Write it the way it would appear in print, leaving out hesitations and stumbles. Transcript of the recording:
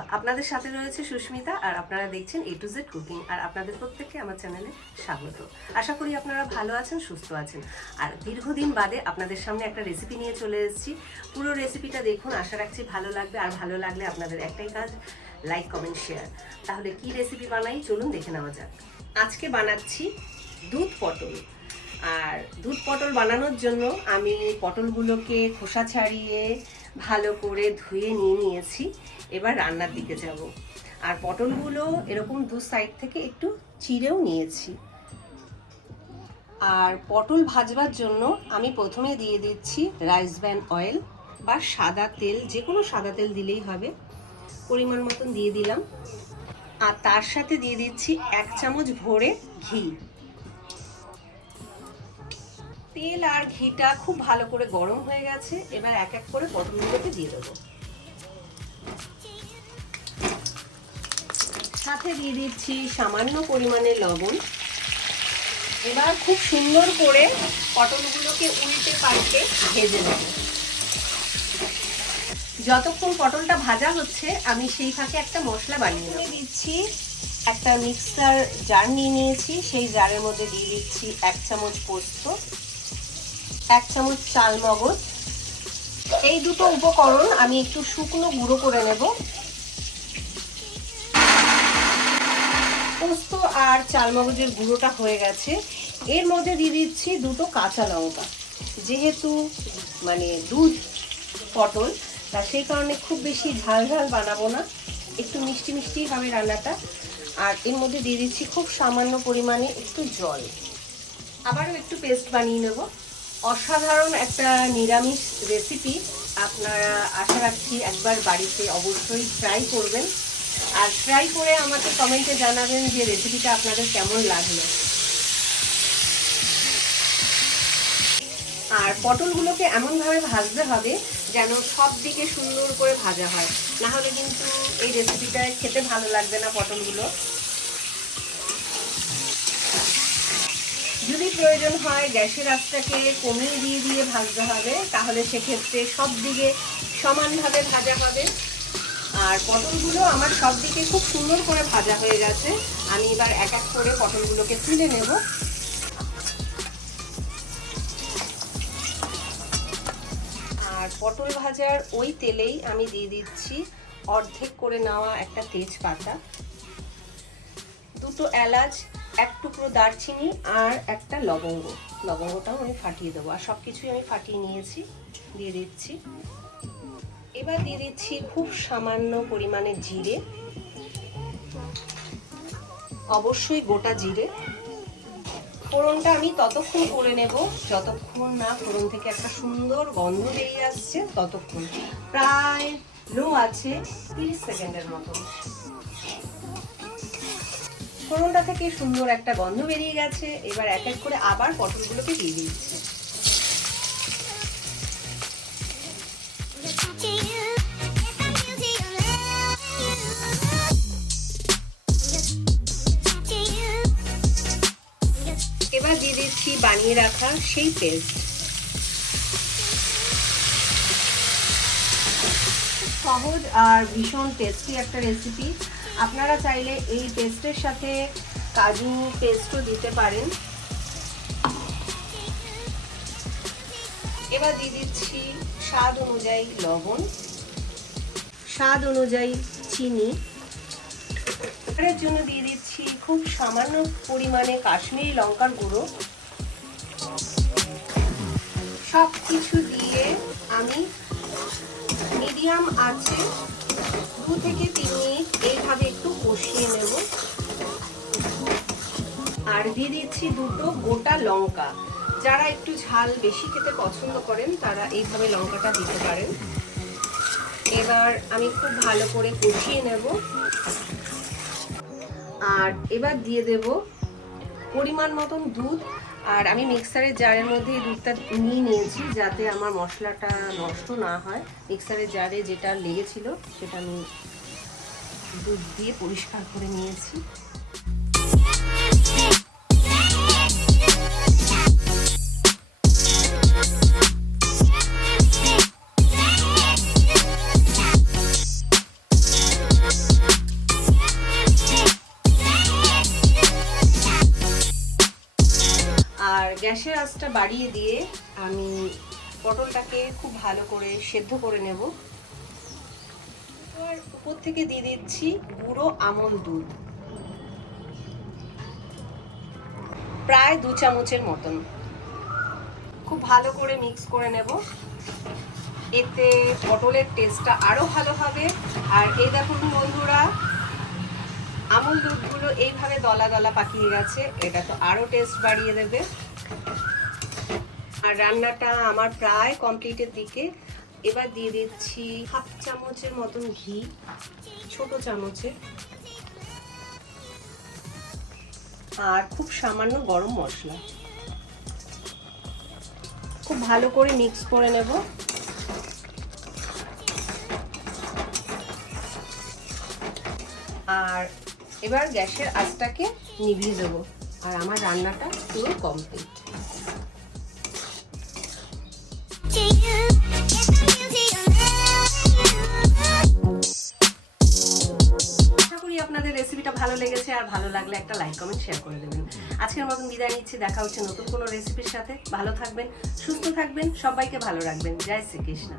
নমস্কার, আপনাদের সাথে রয়েছে সুস্মিতা আর আপনারা দেখছেন A to Z কুকিং আর আপনাদের প্রত্যেককে আমার চ্যানেলে স্বাগত। আশা করি আপনারা ভালো আছেন, সুস্থ আছেন। আর দীর্ঘদিন বাদে আপনাদের সামনে একটা রেসিপি নিয়ে চলে এসেছি। পুরো রেসিপিটা দেখুন, আশা রাখছি ভালো লাগবে। আর ভালো লাগলে আপনাদের একটাই কাজ, লাইক, কমেন্ট, শেয়ার। তাহলে কি রেসিপি বানাই চলুন দেখে নেওয়া যাক। আজকে বানাচ্ছি দুধ পটল। আর দুধ পটল বানানোর জন্য আমি পটলগুলোকে খোসা ছাড়িয়ে ভালো করে ধুয়ে নিয়েছি। এবার রান্নার দিকে যাব। আর পটলগুলো এরকম দু সাইড থেকে একটু চিড়েও নিয়েছি। আর পটল ভাজবার জন্য আমি প্রথমে দিয়ে দিচ্ছি রাইস ব্র্যান অয়েল বা সাদা তেল, যে কোনো সাদা তেল দিলেই হবে। পরিমাণ মতন দিয়ে দিলাম। আর তার সাথে দিয়ে দিচ্ছি 1 চামচ ভরে ঘি। তেল আর ঘিটা খুব ভালো করে গরম হয়ে গেছে। এবার এক এক করে পটলগুলোকে দিয়ে দেবো। সাথে দিয়ে দিচ্ছি সামান্য পরিমাণে লবণ। এবার খুব সুন্দর করে পটলগুলোকে উল্টে পাল্টে ভেজে নেব। যতক্ষণ পটলটা ভাজা হচ্ছে আমি সেই ফাঁকে একটা মশলা বানিয়ে দিচ্ছি। একটা মিক্সার জার নিয়ে নিয়েছি, সেই জারের মধ্যে দিয়ে দিচ্ছি 1 চামচ পোস্ত, 1 চামচ চাল মগজ। এই দুটো উপকরণ আমি একটু শুকনো গুঁড়ো করে নেব। পোস্ত আর চাল মগজের গুঁড়োটা হয়ে গেছে। এর মধ্যে দিয়ে দিচ্ছি দুটো কাঁচা লঙ্কা। যেহেতু দুধ পটল, তা সেই কারণে খুব বেশি ঝাল ঝাল বানাবো না, একটু মিষ্টি মিষ্টি হবে রান্নাটা। আর এর মধ্যে দিয়ে দিচ্ছি খুব সামান্য পরিমাণে একটু জল। আবারও একটু পেস্ট বানিয়ে নেব। অসাধারণ একটা নিরামিষ রেসিপি। আপনারা আশা রাখছি একবার বাড়িতে অবশ্যই ট্রাই করবেন। আর ট্রাই করে আমাকে কমেন্টে জানাবেন যে রেসিপিটা আপনাদের কেমন লাগলো। আর পটলগুলোকে এমনভাবে ভাজতে হবে যেন সব দিকে সুন্দর করে ভাজা হয়, না হলে কিন্তু এই রেসিপিটায় খেতে ভালো লাগবে না পটলগুলো। যদি প্রয়োজন হয় গ্যাসের আঁচটাকে কমিয়ে দিয়ে ভাজতে হবে, তাহলে সেক্ষেত্রে সব দিকে সমানভাবে ভাজা হবে। আর পটলগুলো আমার সব দিকে খুব সুন্দর করে ভাজা হয়ে গেছে। আমি এবার এক এক করে পটলগুলোকে তুলে নেব। আর পটল ভাজার ওই তেলেই আমি দিয়ে দিচ্ছি অর্ধেক করে নেওয়া একটা তেজপাতা, দুটো এলাচ, 1 টুকরো দারচিনি আর একটা লবঙ্গ। লবঙ্গটাও আমি ফাটিয়ে দেবো। আর সব কিছুই আমি ফাটিয়ে নিয়েছি, দিয়ে দিচ্ছি। এবার দিয়ে দিচ্ছি খুব সামান্য পরিমাণে জিরে, অবশ্যই গোটা জিরে। ফোড়নটা আমি ততক্ষণ করে নেব যতক্ষণ না ফোড়ন থেকে একটা সুন্দর গন্ধ বেরিয়ে আসছে, ততক্ষণ। প্রায় লো আছে 30 সেকেন্ডের মতো। ফোড়নটা থেকে সুন্দর একটা গন্ধ বেরিয়ে গেছে। এবার এক এক করে আবার পটলগুলোকে দিয়ে দিচ্ছি। এবার দিয়ে দিচ্ছি বানিয়ে রাখা সেই পেস্ট। সহজ আর ভীষণ টেস্টি একটা রেসিপি। আপনারা চাইলে এই পেস্টের সাথে কাজু পেস্টও দিতে পারেন। এবার দিয়ে দিচ্ছি স্বাদ অনুযায়ী লবণ, স্বাদ অনুযায়ী চিনি। এর জন্য দিয়ে দিচ্ছি খুব সামান্য পরিমাণে কাশ্মীরি লঙ্কার গুঁড়ো। সব কিছু দিয়ে আমি মিডিয়াম আঁচে 2 থেকে 3 মিনিট এইভাবে একটু কষিয়ে নেব। আর দিয়ে দিচ্ছি দুটো গোটা লঙ্কা। যারা একটু ঝাল বেশি খেতে পছন্দ করেন তারা এইভাবে লঙ্কাটা দিতে পারেন। এবার আমি খুব ভালো করে কষিয়ে নেব। আর এবার দিয়ে দেব পরিমাণ মতন দুধ। আর আমি মিক্সারের জারের মধ্যে এই দুধটা নিয়ে নিয়েছি যাতে আমার মশলাটা নষ্ট না হয়। মিক্সারের জারে যেটা লেগেছিল সেটা আমি দুধ দিয়ে পরিষ্কার করে নিয়েছি। গ্যাসের আঁচটা বাড়িয়ে দিয়ে আমি পটলটাকে খুব ভালো করে সেদ্ধ করে নেব। আর উপর থেকে দিয়ে দিচ্ছি গুঁড়ো আমন্ড দুধ, প্রায় 2 চামচের মতন। খুব ভালো করে মিক্স করে নেব, এতে পটলের টেস্টটা আরো ভালো হবে। আর এই দেখুন বন্ধুরা, আমুল দুধগুলো এইভাবে দলা দলা পাকিয়ে গেছে, এটা তো আরো টেস্ট বাড়িয়ে দেবে। আর রান্নাটা আমার প্রায় কমপ্লিটের দিকে। এবার দিয়ে দিচ্ছি 1/2 চামচের মতন ঘি, ছোট চামচে, আর খুব সামান্য গরম মশলা। খুব ভালো করে মিক্স করে নেব। আর এবার গ্যাসের আঁচটাকে নিভিয়ে দেবো, আর আমার রান্নাটা পুরো কমপ্লিট। আশা করি আপনাদের রেসিপিটা ভালো লেগেছে, আর ভালো লাগলে একটা লাইক কমেন্ট শেয়ার করে দেবেন। আজকের মতন বিদায় নিচ্ছি, দেখা হচ্ছে নতুন কোনো রেসিপির সাথে। ভালো থাকবেন, সুস্থ থাকবেন, সবাইকে ভালো রাখবেন। জয় শ্রীকৃষ্ণ।